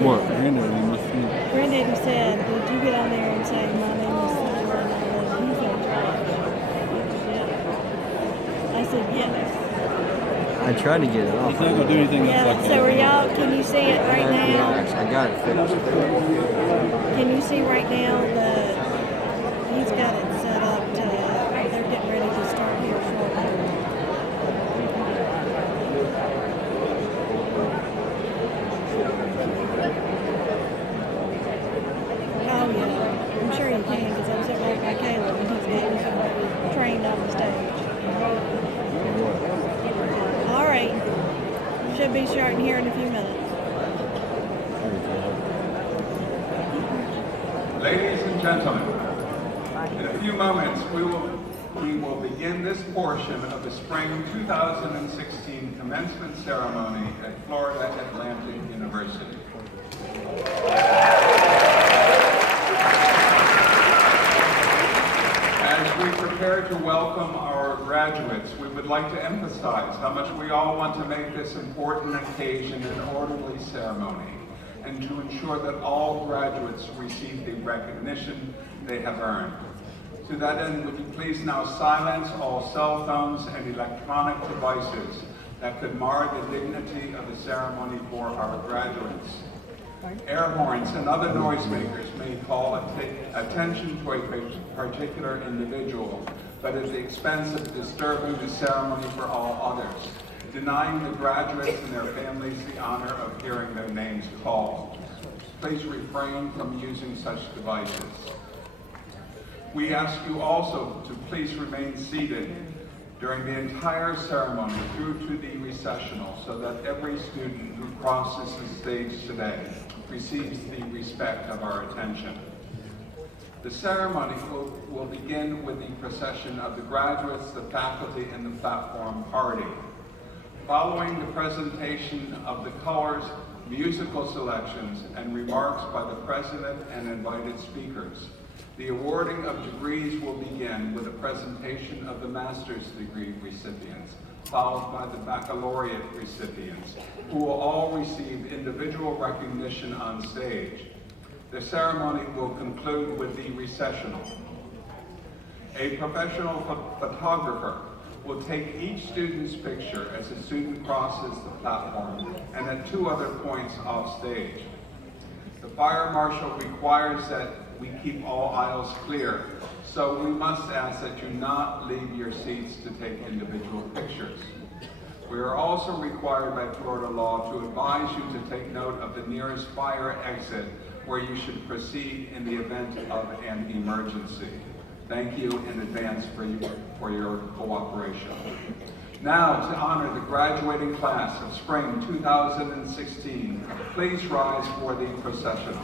What? Granddaddy said, did you get on there and say, my name is Sarah and I live in Trash? I said, yes. I tried to get it off. He's not going to do anything that's Yeah, like so that. are y'all, can you see it right now? I got it finished. Can you see right now that he's got it set up to, they're getting ready to start here shortly. Oh yeah, I'm sure you can because I'm sitting right by Caleb and he's getting trained on the stage. All right, should be starting here in a few minutes. Ladies and gentlemen, in a few moments we will begin this portion of the Spring 2016 commencement ceremony at Florida Atlantic University. As we prepare to welcome our graduates, we would like to emphasize how much we all want to make this important occasion an orderly ceremony, and to ensure that all graduates receive the recognition they have earned. To that end, would you please now silence all cell phones and electronic devices that could mar the dignity of the ceremony for our graduates. Air horns and other noisemakers may call attention to a particular individual, but at the expense of disturbing the ceremony for all others, denying the graduates and their families the honor of hearing their names called. Please refrain from using such devices. We ask you also to please remain seated during the entire ceremony through to the recessional, so that every student who crosses the stage today receives the respect of our attention. The ceremony will begin with the procession of the graduates, the faculty, and the platform party. Following the presentation of the colors, musical selections, and remarks by the president and invited speakers, the awarding of degrees will begin with a presentation of the master's degree recipients, followed by the baccalaureate recipients, who will all receive individual recognition on stage. The ceremony will conclude with the recessional. A professional photographer will take each student's picture as a student crosses the platform and at two other points off stage. The fire marshal requires that we keep all aisles clear, so we must ask that you not leave your seats to take individual pictures. We are also required by Florida law to advise you to take note of the nearest fire exit where you should proceed in the event of an emergency. Thank you in advance for your cooperation. Now, to honor the graduating class of Spring 2016, please rise for the processional.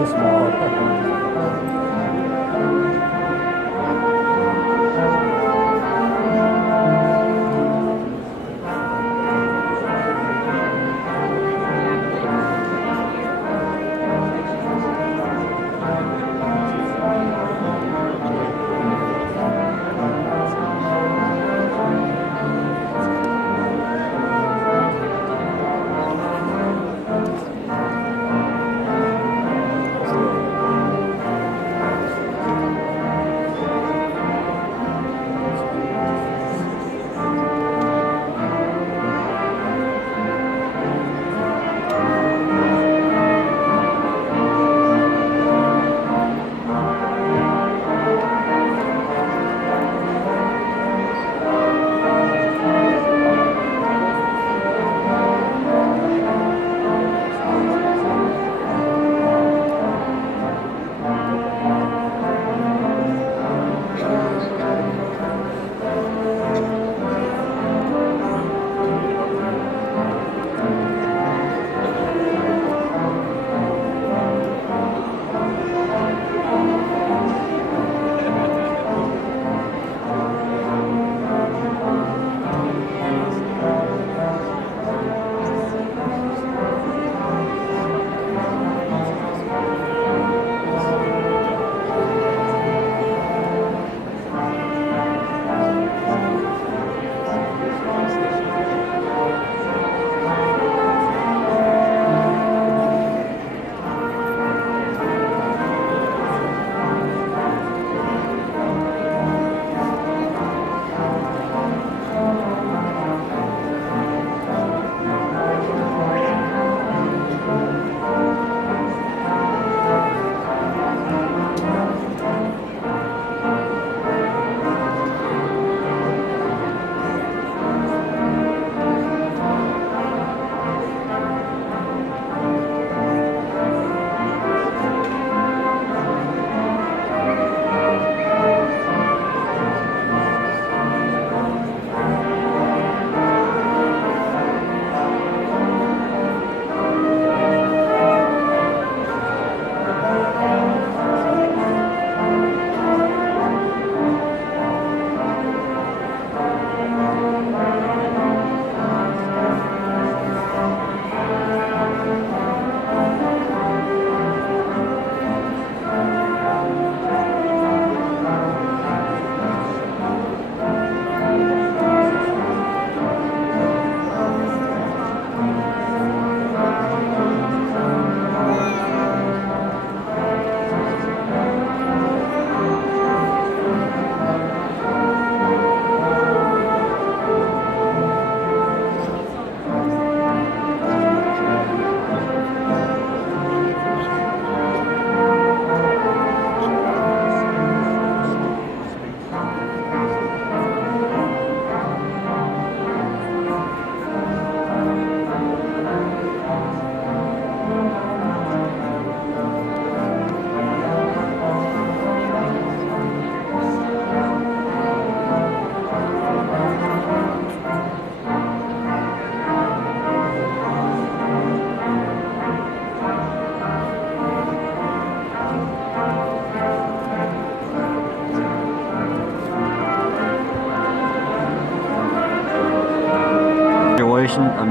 This small.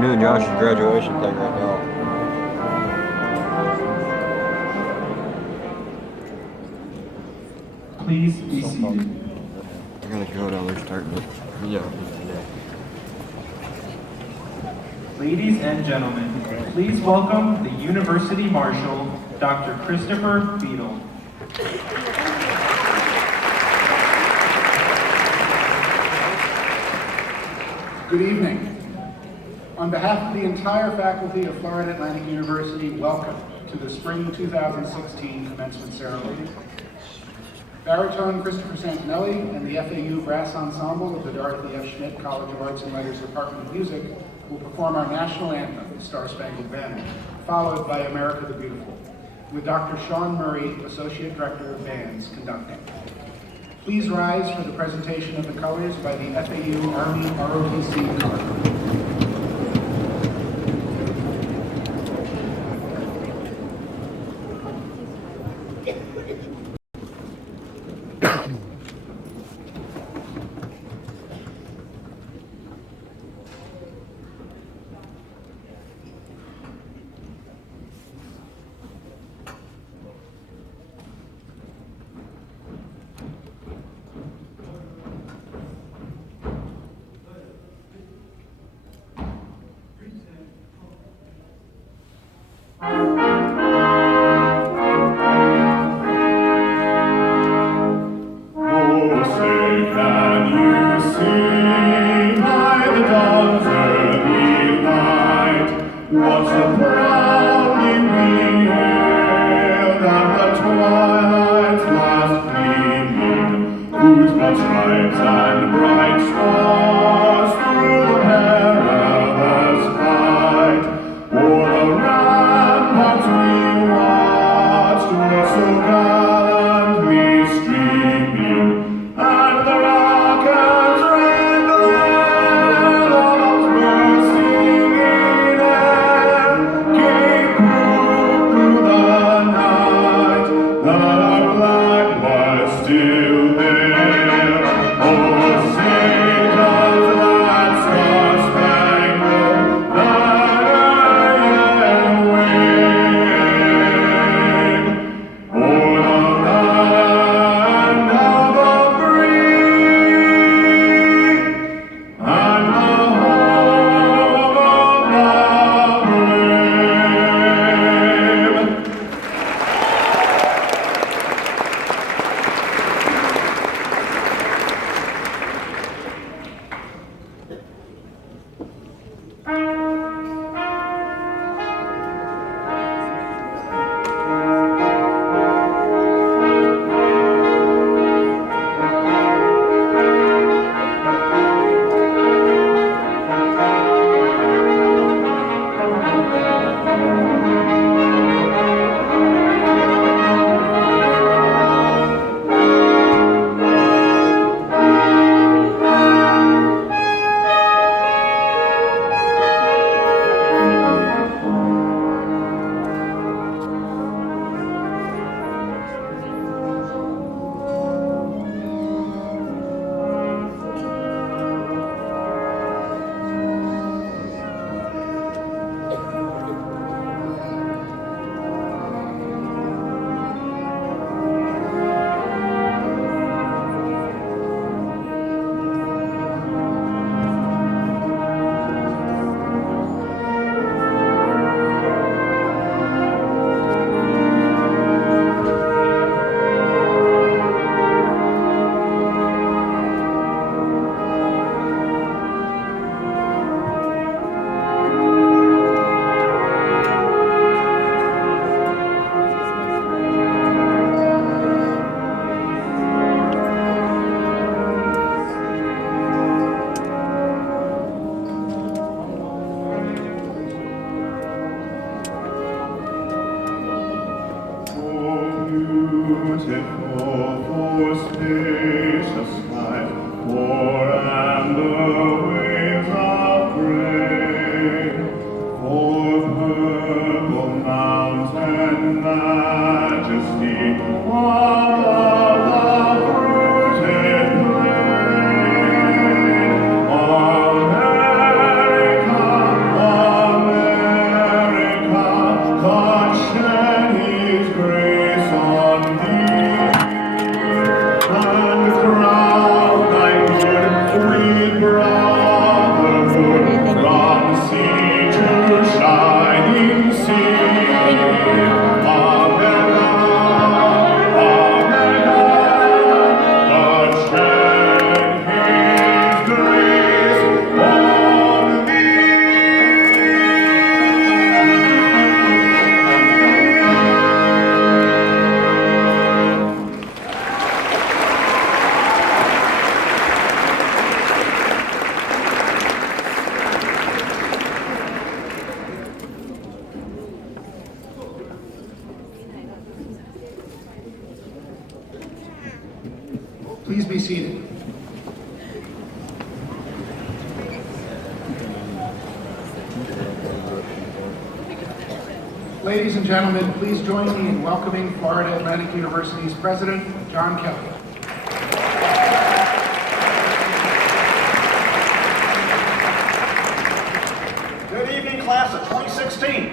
I'm doing Josh's graduation thing right now. Please be seated. I gotta go down there starting it. Yeah. Ladies and gentlemen, please welcome the University Marshal, Dr. Christopher Beadle. Good evening. On behalf of the entire faculty of Florida Atlantic University, welcome to the Spring 2016 commencement ceremony. Baritone Christopher Santinelli and the FAU Brass Ensemble of the Dorothy F. Schmidt College of Arts and Letters Department of Music will perform our national anthem, the Star Spangled Banner, followed by America the Beautiful, with Dr. Sean Murray, Associate Director of Bands, conducting. Please rise for the presentation of the colors by the FAU Army ROTC Color. was so proudly reared at the twilight's last gleaming, whose broad stripes and bright stars through the perilous fight o'er the ramparts we watched were so gallantly streaming, and the rockets red bells bursting in air gave proof through the night that our flag was still there. Oh, say does that star-spangled banner yet wave o'er the land of the free and the home of the brave? Beautiful for spacious life, for amber waves of grain, for purple mountain majesty, while of the fruited plain. America, America, God shed His grace on thee, and crown thy good with brotherhood from sea to shining sea. America, America, God shed His grace on thee. Please be seated. Ladies and gentlemen, please join me in welcoming Florida Atlantic University's President, John Kelly. Good evening, class of 2016.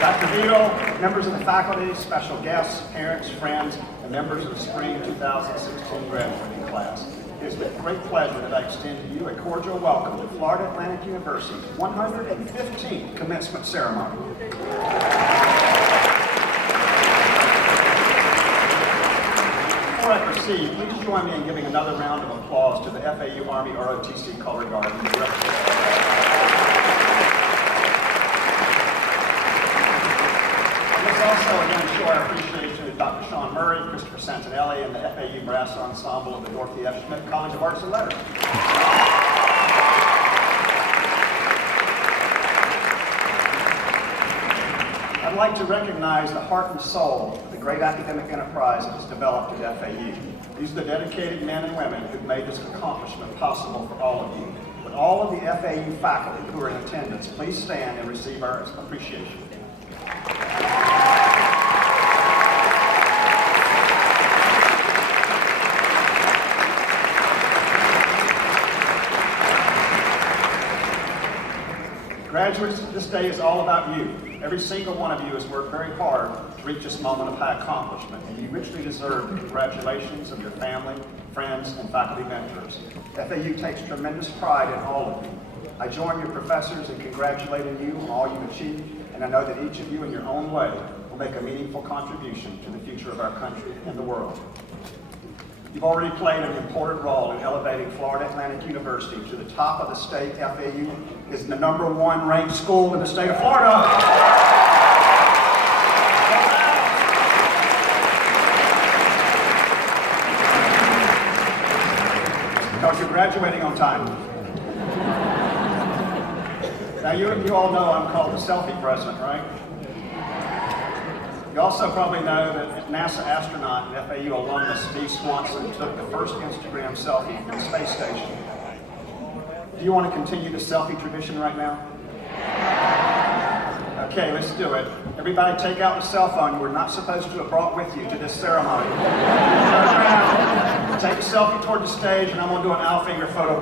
Dr. Vito, members of the faculty, special guests, parents, friends, and members of the spring 2016 graduating class. It is with great pleasure that I extend to you a cordial welcome to Florida Atlantic University's 115th commencement ceremony. Before I proceed, please join me in giving another round of applause to the FAU Army ROTC Color Guard. Let's also again show our appreciation to Dr. Sean Murray, Christopher Santinelli, and the FAU Brass Ensemble of the Dorothy F. Schmidt College of Arts and Letters. I'd like to recognize the heart and soul of the great academic enterprise that has developed at FAU. These are the dedicated men and women who've made this accomplishment possible for all of you. Would all of the FAU faculty who are in attendance please stand and receive our appreciation. Graduates, this day is all about you. Every single one of you has worked very hard to reach this moment of high accomplishment, and you richly deserve the congratulations of your family, friends, and faculty mentors. FAU takes tremendous pride in all of you. I join your professors in congratulating you on all you've achieved, and I know that each of you in your own way will make a meaningful contribution to the future of our country and the world. You've already played an important role in elevating Florida Atlantic University to the top of the state. FAU is the #1 ranked school in the state of Florida. Because you're graduating on time. Now you all know I'm called the selfie president, right? You also probably know that NASA astronaut and FAU alumnus Steve Swanson took the first Instagram selfie from the space station. Do you want to continue the selfie tradition right now? Okay, let's do it. Everybody take out the cell phone you were not supposed to have brought with you to this ceremony. Turn around, take a selfie toward the stage, and I'm going to do an Alfinger photo.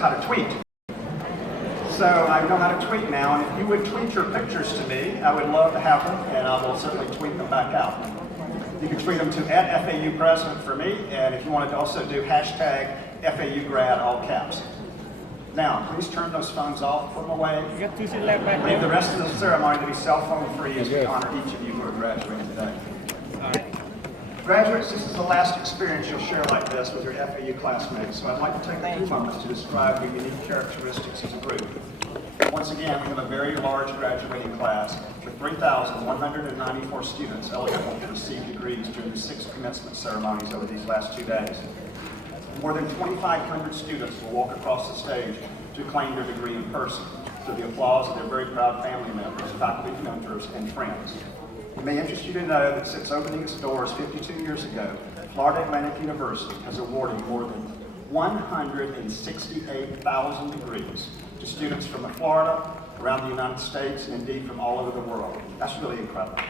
How to tweet. So I know how to tweet now, and if you would tweet your pictures to me, I would love to have them, and I will certainly tweet them back out. You can tweet them to @FAU President for me, and if you wanted to also do #FAUgrad, all caps. Now, please turn those phones off, put them away. Leave the rest of the ceremony to be cell phone free as we honor each of you who are graduating today. Graduates, this is the last experience you'll share like this with your FAU classmates, so I'd like to take a few moments to describe your unique characteristics as a group. Once again, we have a very large graduating class with 3,194 students eligible to receive degrees during the 6 commencement ceremonies over these last 2 days. More than 2,500 students will walk across the stage to claim their degree in person, to the applause of their very proud family members, faculty, mentors, and friends. It may interest you to know that since opening its doors 52 years ago, Florida Atlantic University has awarded more than 168,000 degrees to students from Florida, around the United States, and indeed from all over the world. That's really incredible.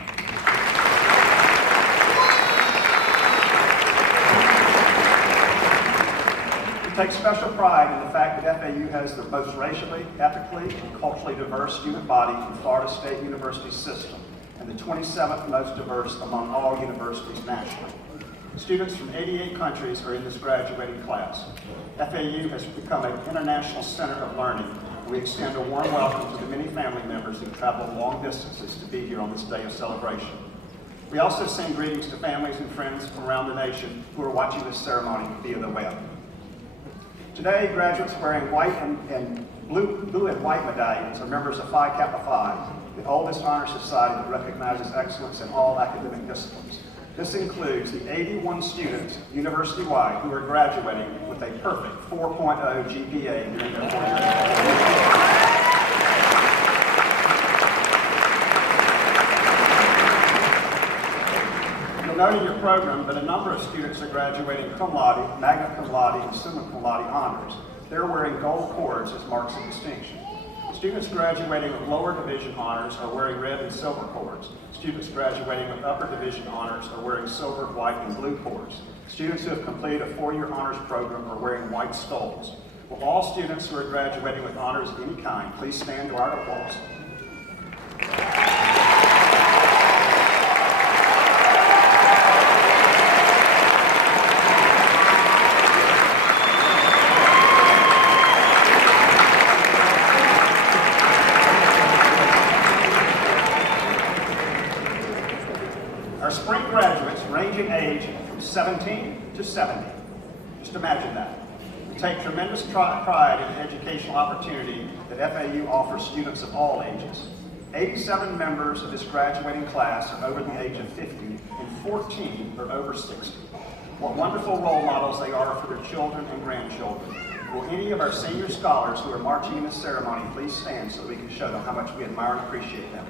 We take special pride in the fact that FAU has the most racially, ethnically, and culturally diverse student body in Florida State University system, and the 27th most diverse among all universities nationally. Students from 88 countries are in this graduating class. FAU has become an international center of learning, and we extend a warm welcome to the many family members who traveled long distances to be here on this day of celebration. We also send greetings to families and friends from around the nation who are watching this ceremony via the web. Today, graduates wearing white and blue and white medallions are members of Phi Kappa Phi, the oldest honor society that recognizes excellence in all academic disciplines. This includes the 81 students university-wide who are graduating with a perfect 4.0 GPA during their 4 years. You'll note in your program that a number of students are graduating cum laude, magna cum laude, and summa cum laude honors. They're wearing gold cords as marks of distinction. Students graduating with lower division honors are wearing red and silver cords. Students graduating with upper division honors are wearing silver, white, and blue cords. Students who have completed a 4-year honors program are wearing white stoles. Will all students who are graduating with honors of any kind please stand to our applause? Just imagine that. We take tremendous pride in the educational opportunity that FAU offers students of all ages. 87 members of this graduating class are over the age of 50, and 14 are over 60. What wonderful role models they are for their children and grandchildren. Will any of our senior scholars who are marching in this ceremony please stand so that we can show them how much we admire and appreciate them.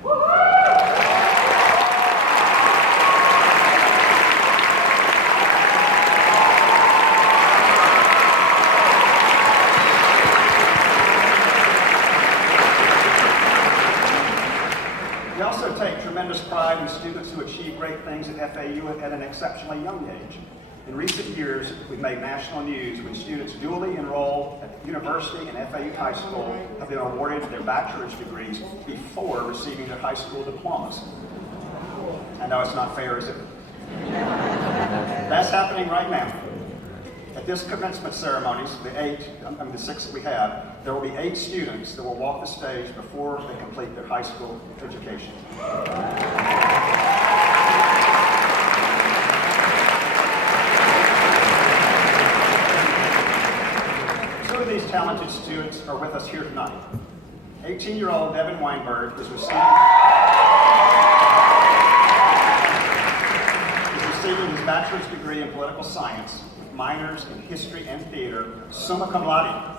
We also take tremendous pride in students who achieve great things at FAU at an exceptionally young age. In recent years, we've made national news when students dually enrolled at university and FAU High School have been awarded their bachelor's degrees before receiving their high school diplomas. I know it's not fair, is it? That's happening right now. At this commencement ceremonies, the 6 that we have, there will be 8 students that will walk the stage before they complete their high school education. Two of these talented students are with us here tonight. 18-year-old Devin Weinberg is receiving his bachelor's degree in political science with minors in history and theater, summa cum laude.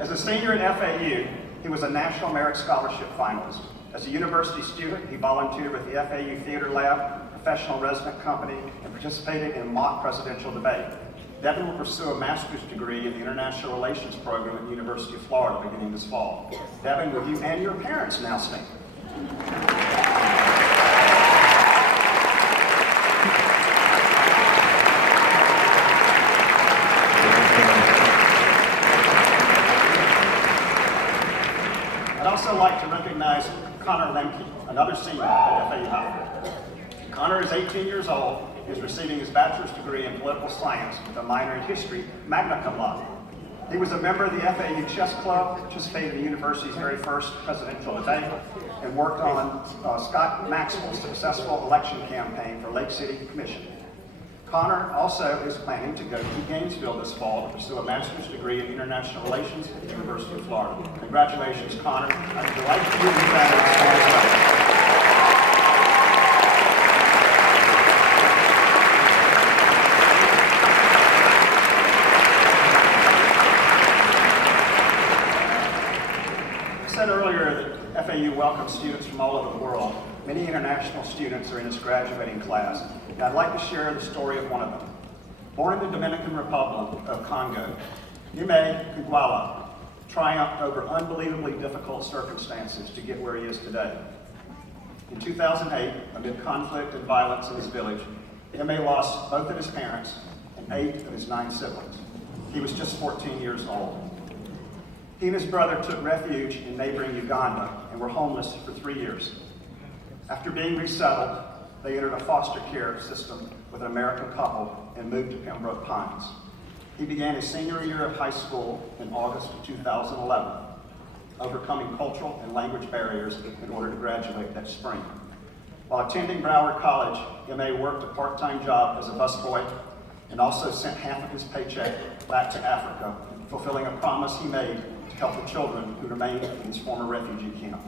As a senior at FAU, he was a National Merit Scholarship finalist. As a university student, he volunteered with the FAU Theater Lab, professional resident company, and participated in a mock presidential debate. Devin will pursue a master's degree in the International Relations program at the University of Florida beginning this fall. Devin, will you and your parents now stand? I'd also like to recognize Connor Lemke, another senior at FAU High. Connor is 18 years old and is receiving his bachelor's degree in political science with a minor in history, magna cum laude. He was a member of the FAU Chess Club, participated in the university's very first presidential debate, and worked on Scott Maxwell's successful election campaign for Lake City Commission. Connor also is planning to go to Gainesville this fall to pursue a master's degree in international relations at the University of Florida. Congratulations, Connor. I'm delighted to meet you back. I said earlier that FAU welcomes students from all over the world. Many international students are in this graduating class, and I'd like to share the story of one of them. Born in the Dominican Republic of Congo, Ime Kugwala triumphed over unbelievably difficult circumstances to get where he is today. In 2008, amid conflict and violence in his village, Ime lost both of his parents and 8 of his 9 siblings. He was just 14 years old. He and his brother took refuge in neighboring Uganda and were homeless for 3 years. After being resettled, they entered a foster care system with an American couple and moved to Pembroke Pines. He began his senior year of high school in August of 2011, overcoming cultural and language barriers in order to graduate that spring. While attending Broward College, M.A. worked a part-time job as a busboy and also sent half of his paycheck back to Africa, fulfilling a promise he made to help the children who remained in his former refugee camp.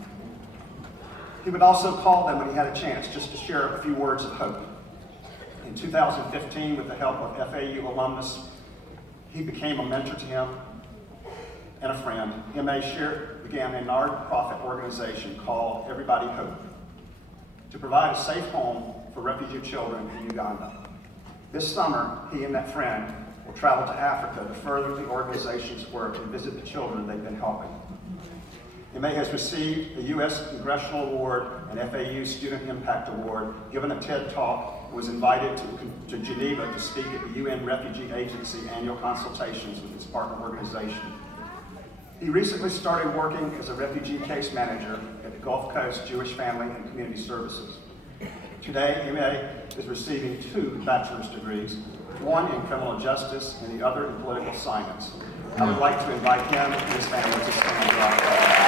He would also call them when he had a chance just to share a few words of hope. In 2015, with the help of FAU alumnus, he became a mentor to him and a friend. M.A. began a nonprofit organization called Everybody Hope to provide a safe home for refugee children in Uganda. This summer, he and that friend will travel to Africa to further the organization's work and visit the children they've been helping. M.A. has received a U.S. Congressional Award and FAU Student Impact Award, given a TED Talk, was invited to Geneva to speak at the UN Refugee Agency annual consultations with its partner organization. He recently started working as a refugee case manager at the Gulf Coast Jewish Family and Community Services. Today, MA is receiving 2 bachelor's degrees, one in criminal justice and the other in political science. I would like to invite him and his family to stand for our pledge.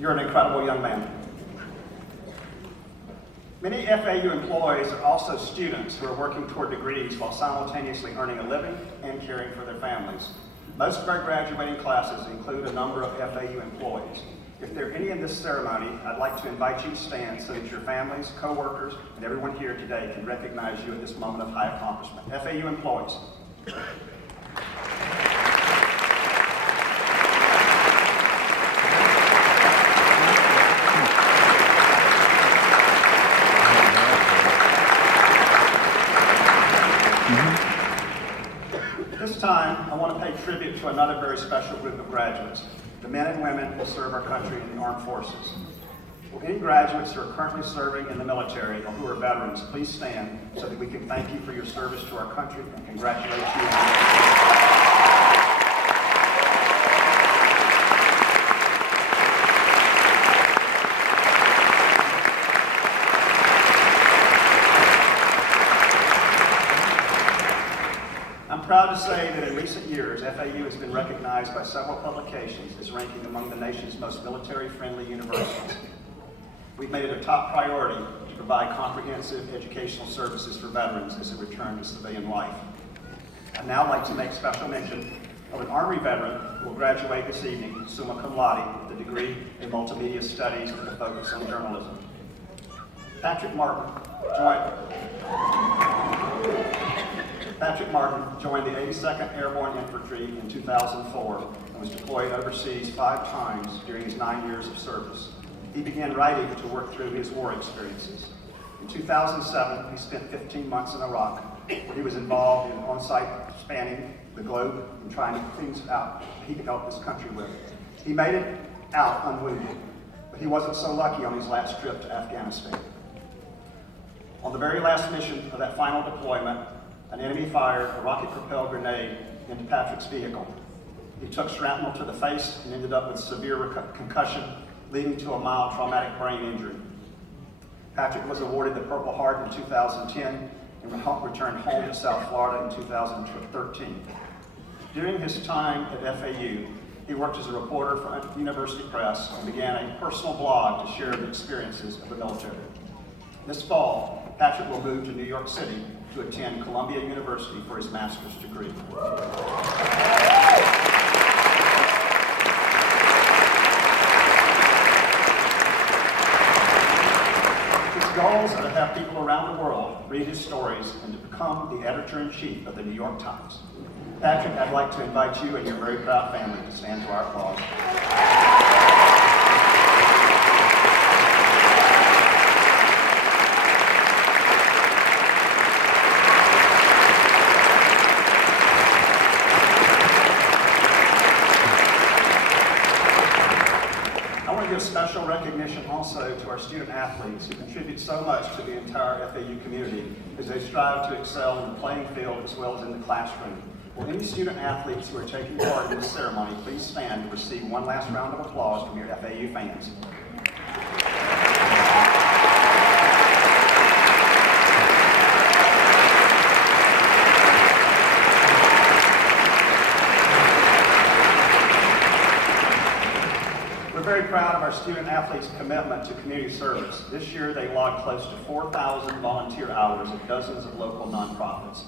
You're an incredible young man. Many FAU employees are also students who are working toward degrees while simultaneously earning a living and caring for their families. Most of our graduating classes include a number of FAU employees. If there are any in this ceremony, I'd like to invite you to stand so that your families, co-workers, and everyone here today can recognize you at this moment of high accomplishment. FAU employees. This time, I want to pay tribute to another very special group of graduates, the men and women who serve our country in the armed forces. Will any graduates who are currently serving in the military or who are veterans, please stand so that we can thank you for your service to our country and congratulate you. I'm proud to say that in recent years, FAU has been recognized by several publications as ranking among the nation's most military-friendly universities. We've made it a top priority to provide comprehensive educational services for veterans as they return to civilian life. I'd now like to make special mention of an Army veteran who will graduate this evening, summa cum laude, with a degree in multimedia studies with a focus on journalism. Patrick Martin joined the 82nd Airborne Infantry in 2004 and was deployed overseas 5 times during his 9 years of service. He began writing to work through his war experiences. In 2007, he spent 15 months in Iraq, where he was involved in on-site spanning the globe and trying to get things out he could help his country with. He made it out unwounded, but he wasn't so lucky on his last trip to Afghanistan. On the very last mission of that final deployment, an enemy fired a rocket-propelled grenade into Patrick's vehicle. He took shrapnel to the face and ended up with severe concussion, leading to a mild traumatic brain injury. Patrick was awarded the Purple Heart in 2010 and returned home to South Florida in 2013. During his time at FAU, he worked as a reporter for University Press and began a personal blog to share the experiences of the military. This fall, Patrick will move to New York City to attend Columbia University for his master's degree. His goals are to have people around the world read his stories and to become the editor-in-chief of the New York Times. Patrick, I'd like to invite you and your very proud family to stand to our applause. Give special recognition also to our student athletes who contribute so much to the entire FAU community as they strive to excel in the playing field as well as in the classroom. Will any student athletes who are taking part in this ceremony please stand to receive one last round of applause from your FAU fans. We're very proud of our student athletes' commitment to community service. This year, they logged close to 4,000 volunteer hours at dozens of local nonprofits.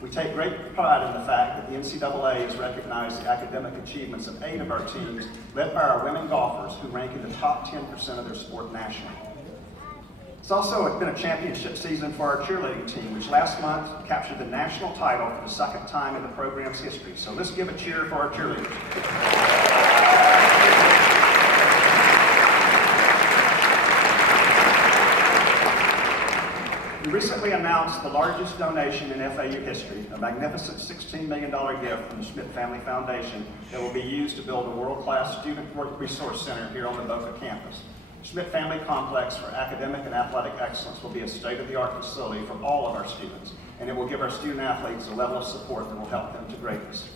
We take great pride in the fact that the NCAA has recognized the academic achievements of 8 of our teams, led by our women golfers, who rank in the top 10% of their sport nationally. It's also been a championship season for our cheerleading team, which last month captured the national title for the 2nd time in the program's history. So let's give a cheer for our cheerleaders. We recently announced the largest donation in FAU history, a magnificent $16 million gift from the Schmidt Family Foundation that will be used to build a world-class student resource center here on the Boca campus. Schmidt Family Complex for academic and athletic excellence will be a state-of-the-art facility for all of our students, and it will give our student athletes a level of support that will help them to greatness.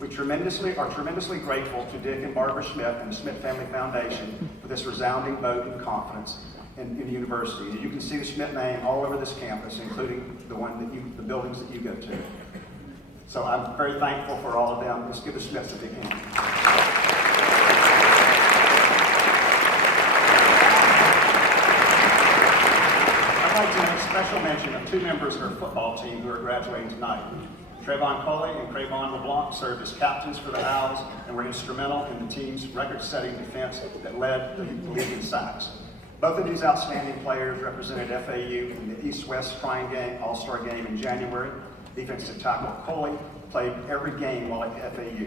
We are tremendously grateful to Dick and Barbara Schmidt and the Schmidt Family Foundation for this resounding vote and confidence in the university. You can see the Schmidt name all over this campus, including the buildings that you go to. So I'm very thankful for all of them. Let's give the Schmidts a big hand. I'd like to make special mention of two members of our football team who are graduating tonight. Trayvon Coley and Crayvon LeBlanc served as captains for the Owls and were instrumental in the team's record-setting defense that led the league in sacks. Both of these outstanding players represented FAU in the East-West Prime Game All-Star Game in January. Defensive tackle Coley played every game while at FAU.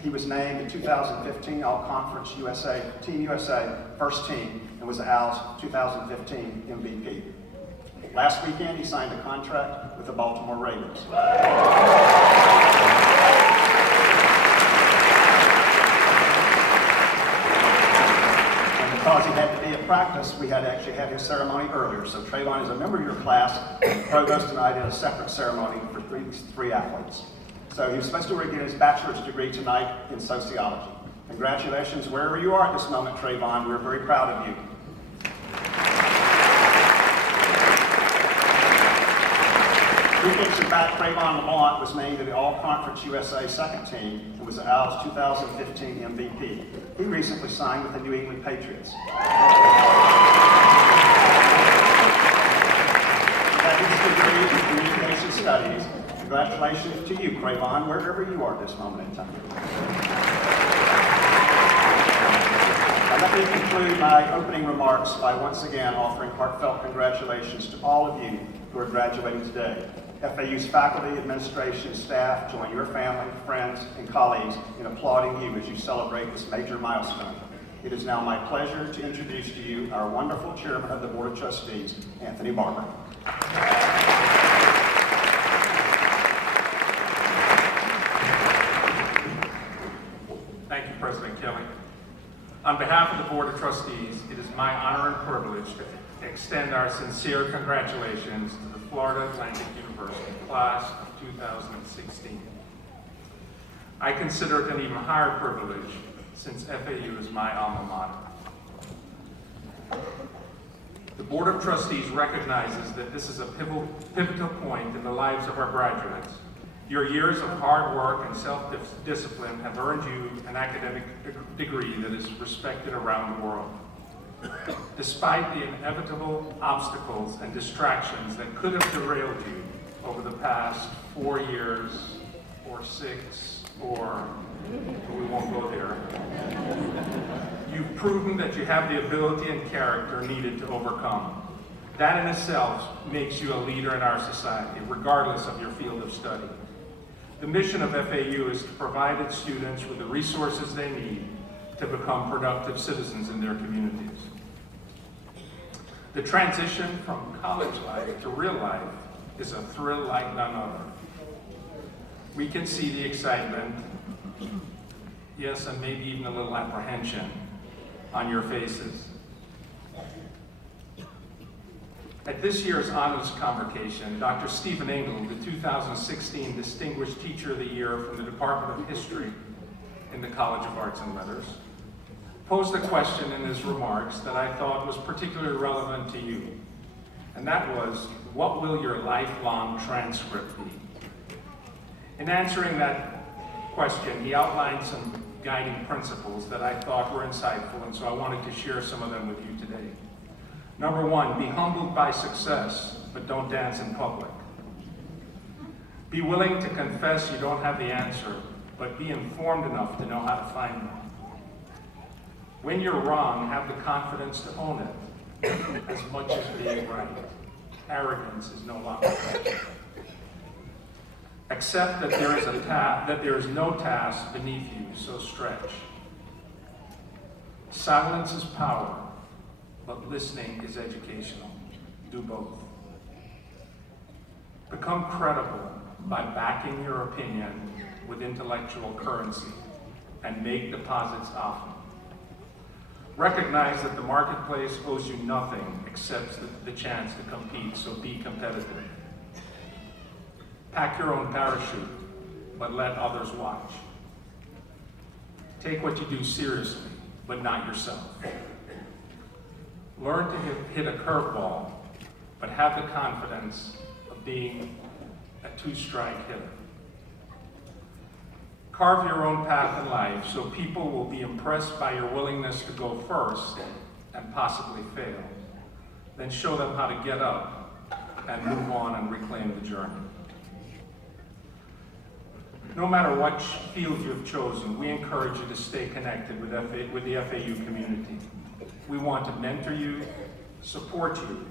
He was named the 2015 All-Conference Team USA First Team and was the Owls' 2015 MVP. Last weekend, he signed a contract with the Baltimore Ravens. And because he had to be at practice, we had to actually have his ceremony earlier. So Trayvon is a member of your class. Provost and I did a separate ceremony for three athletes. So he was supposed to get his bachelor's degree tonight in sociology. Congratulations wherever you are at this moment, Trayvon. We're very proud of you. Defensive back Crayvon LeBlanc was named to the All-Conference USA Second Team and was the Owls' 2015 MVP. He recently signed with the New England Patriots. He got his degree in communication studies. Congratulations to you, Crayvon, wherever you are at this moment in time. Now, let me conclude my opening remarks by once again offering heartfelt congratulations to all of you who are graduating today. FAU's faculty, administration, staff join your family, friends, and colleagues in applauding you as you celebrate this major milestone. It is now my pleasure to introduce to you our wonderful chairman of the Board of Trustees, Anthony Barber. Thank you, President Kelly. On behalf of the Board of Trustees, it is my honor and privilege to extend our sincere congratulations to the Florida Atlantic University class of 2016. I consider it an even higher privilege since FAU is my alma mater. The Board of Trustees recognizes that this is a pivotal point in the lives of our graduates. Your years of hard work and self-discipline have earned you an academic degree that is respected around the world. Despite the inevitable obstacles and distractions that could have derailed you over the past 4 years, or 6, or we won't go there, you've proven that you have the ability and character needed to overcome. That in itself makes you a leader in our society, regardless of your field of study. The mission of FAU is to provide its students with the resources they need to become productive citizens in their communities. The transition from college life to real life is a thrill like none other. We can see the excitement, yes, and maybe even a little apprehension on your faces. At this year's honors convocation, Dr. Stephen Engel, the 2016 Distinguished Teacher of the Year from the Department of History in the College of Arts and Letters, posed a question in his remarks that I thought was particularly relevant to you. And that was, what will your lifelong transcript be? In answering that question, he outlined some guiding principles that I thought were insightful, and so I wanted to share some of them with you today. Number 1, be humbled by success, but don't dance in public. Be willing to confess you don't have the answer, but be informed enough to know how to find one. When you're wrong, have the confidence to own it, as much as being right. Arrogance is no longer right. Accept that there is no task beneath you, so stretch. Silence is power, but listening is educational. Do both. Become credible by backing your opinion with intellectual currency and make deposits often. Recognize that the marketplace owes you nothing except the chance to compete, so be competitive. Pack your own parachute, but let others watch. Take what you do seriously, but not yourself. Learn to hit a curveball, but have the confidence of being a two-strike hitter. Carve your own path in life so people will be impressed by your willingness to go first and possibly fail. Then show them how to get up and move on and reclaim the journey. No matter what field you have chosen, we encourage you to stay connected with the FAU community. We want to mentor you, support you,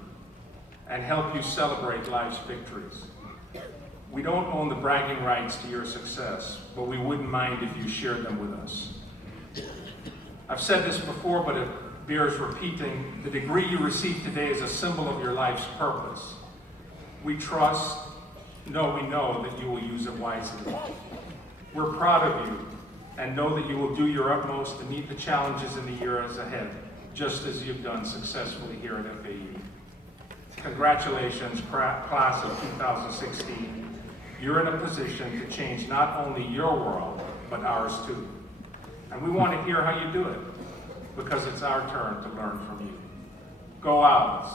and help you celebrate life's victories. We don't own the bragging rights to your success, but we wouldn't mind if you shared them with us. I've said this before, but it bears repeating. The degree you receive today is a symbol of your life's purpose. We know that you will use it wisely. We're proud of you and know that you will do your utmost to meet the challenges in the years ahead, just as you've done successfully here at FAU. Congratulations, class of 2016. You're in a position to change not only your world, but ours too. And we want to hear how you do it, because it's our turn to learn from you. Go Owls!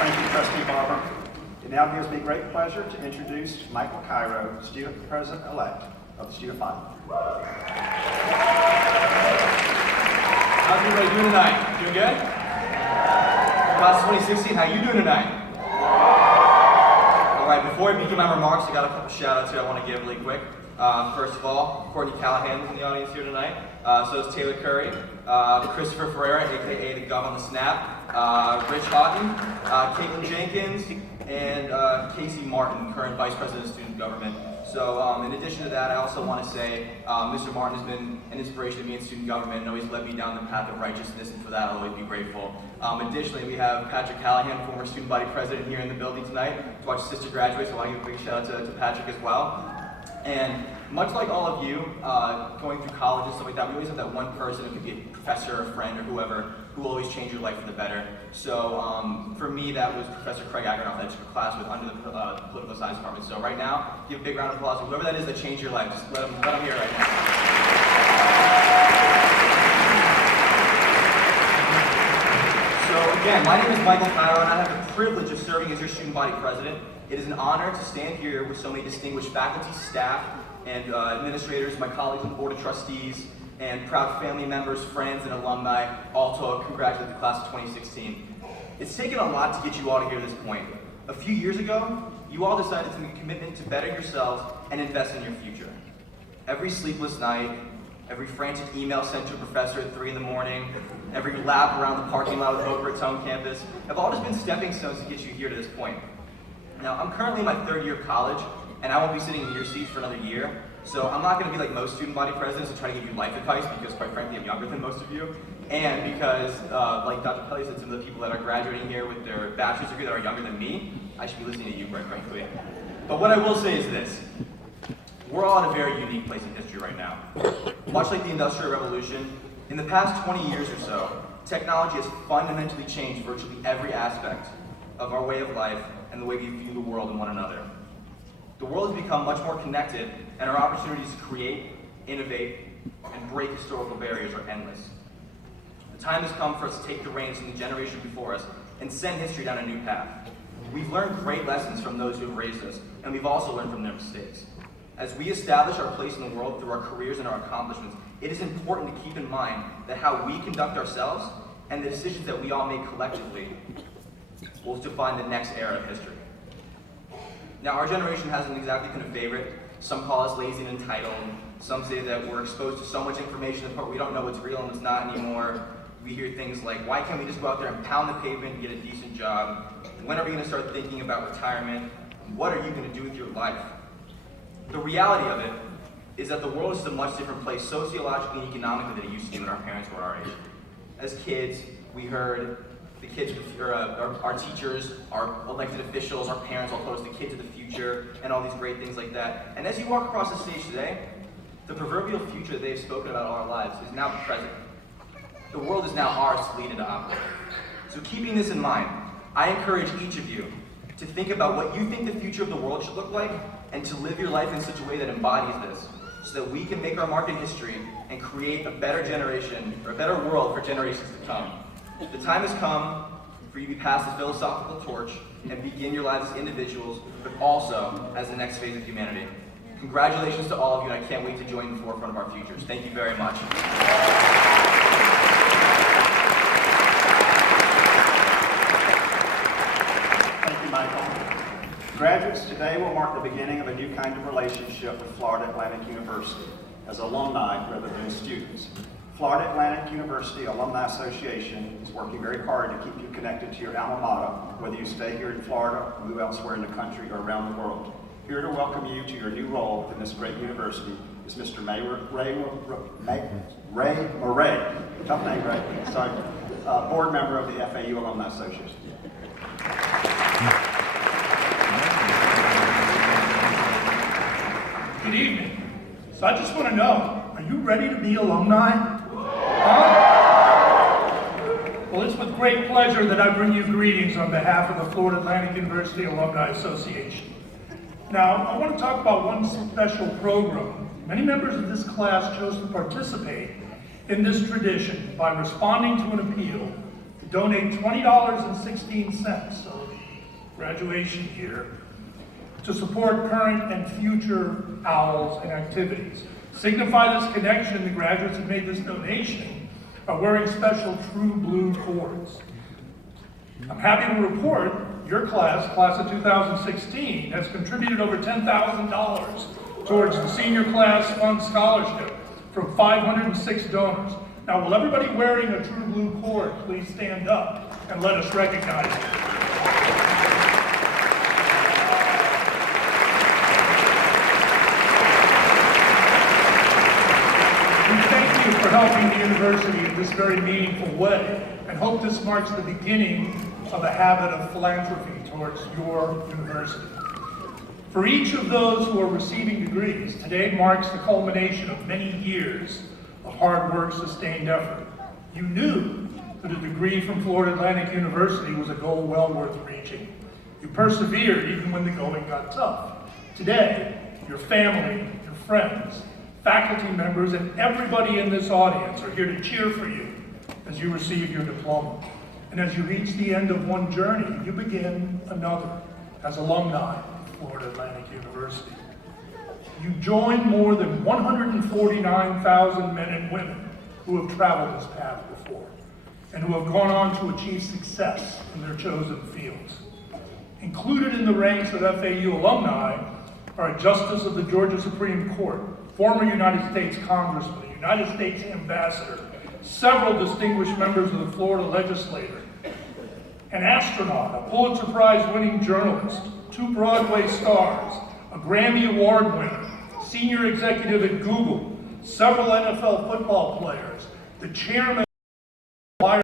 Thank you, Trustee Barber. It now gives me great pleasure to introduce Michael Cairo, Student President-elect of the Student Body. How's everybody doing tonight? Doing good? Class of 2016, how you doing tonight? All right, before I begin my remarks, I got a couple shout-outs here I want to give really quick. First of all, Courtney Calhoun is in the audience here tonight. So is Taylor Curry, Christopher Ferreira, aka the Gov on the Snap, Rich Houghton, Caitlin Jenkins, and Casey Martin, current Vice President of Student Government. So in addition to that, I also want to say Mr. Martin has been an inspiration to me in student government and always led me down the path of righteousness, and for that I'll always be grateful. Additionally, we have Patrick Calhoun, former student body president, here in the building tonight to watch his sister graduate, so I want to give a big shout out to Patrick as well. And much like all of you, going through college and stuff like that, we always have that one person who could be a professor, a friend, or whoever, who will always change your life for the better. So for me, that was Professor Craig Agronoff that I took a class with under the political science department. So right now, give a big round of applause to whoever that is that changed your life. Just let them hear it right now. So again, my name is Michael Cairo, and I have the privilege of serving as your student body president. It is an honor to stand here with so many distinguished faculty, staff, and administrators, my colleagues on the Board of Trustees, and proud family members, friends, and alumni, all to congratulate the class of 2016. It's taken a lot to get you all to here to this point. A few years ago, you all decided to make a commitment to better yourselves and invest in your future. Every sleepless night, every frantic email sent to a professor at 3 in the morning, every lap around the parking lot with Oak Ridge's home campus, have all just been stepping stones to get you here to this point. Now, I'm currently in my 3rd year of college, and I won't be sitting in your seats for another year, so I'm not going to be like most student body presidents and try to give you life advice, because quite frankly, I'm younger than most of you, and because, like Dr. Kelly said, some of the people that are graduating here with their bachelor's degree that are younger than me, I should be listening to you, quite frankly. But what I will say is this. We're all at a very unique place in history right now. Much like the Industrial Revolution, in the past 20 years or so, technology has fundamentally changed virtually every aspect of our way of life and the way we view the world and one another. The world has become much more connected, and our opportunities to create, innovate, and break historical barriers are endless. The time has come for us to take the reins from the generation before us and send history down a new path. We've learned great lessons from those who have raised us, and we've also learned from their mistakes. As we establish our place in the world through our careers and our accomplishments, it is important to keep in mind that how we conduct ourselves and the decisions that we all make collectively will define the next era of history. Now, our generation hasn't exactly been a favorite. Some call us lazy and entitled. Some say that we're exposed to so much information that we don't know what's real and what's not anymore. We hear things like, why can't we just go out there and pound the pavement and get a decent job? When are we going to start thinking about retirement? What are you going to do with your life? The reality of it is that the world is a much different place sociologically and economically than it used to be when our parents were our age. as kids, we heard the kids, our teachers, our elected officials, our parents all told us the kids of the future, and all these great things like that. And as you walk across the stage today, the proverbial future they've spoken about all our lives is now present. The world is now ours to lead and to operate. So keeping this in mind, I encourage each of you to think about what you think the future of the world should look like, and to live your life in such a way that embodies this, so that we can make our mark in history and create a better generation, or a better world for generations to come. The time has come for you to pass the philosophical torch and begin your lives as individuals, but also as the next phase of humanity. Congratulations to all of you, and I can't wait to join the forefront of our futures. Thank you very much. Thank you, Michael. Graduates, today will mark the beginning of a new kind of relationship with Florida Atlantic University as alumni rather than students. Florida Atlantic University Alumni Association is working very hard to keep you connected to your alma mater, whether you stay here in Florida or move elsewhere in the country or around the world. Here to welcome you to your new role within this great university is Mr. Ray Murray, tough name, Ray, sorry, board member of the FAU Alumni Association. Good evening. So I just want to know, are you ready to be alumni? Huh? Well, it's with great pleasure that I bring you greetings on behalf of the Florida Atlantic University Alumni Association. Now, I want to talk about one special program. Many members of this class chose to participate in this tradition by responding to an appeal to donate $20.16, so the graduation year, to support current and future OWLs and activities. Signify this connection, the graduates who made this donation are wearing special true blue cords. I'm happy to report your class of 2016, has contributed over $10,000 towards the Senior Class Fund Scholarship from 506 donors. Now, will everybody wearing a true blue cord please stand up and let us recognize you? For helping the university in this very meaningful way, and hope this marks the beginning of a habit of philanthropy towards your university. For each of those who are receiving degrees, today marks the culmination of many years of hard work, sustained effort. You knew that a degree from Florida Atlantic University was a goal well worth reaching. You persevered even when the going got tough. Today, your family, your friends, faculty members, and everybody in this audience are here to cheer for you as you receive your diploma. And as you reach the end of one journey, you begin another as alumni of Florida Atlantic University. You join more than 149,000 men and women who have traveled this path before and who have gone on to achieve success in their chosen fields. Included in the ranks of FAU alumni are a Justice of the Georgia Supreme Court, former United States Congressman, United States Ambassador, several distinguished members of the Florida legislature, an astronaut, a Pulitzer Prize winning journalist, 2 Broadway stars, a Grammy Award winner, senior executive at Google, several NFL football players, the chairman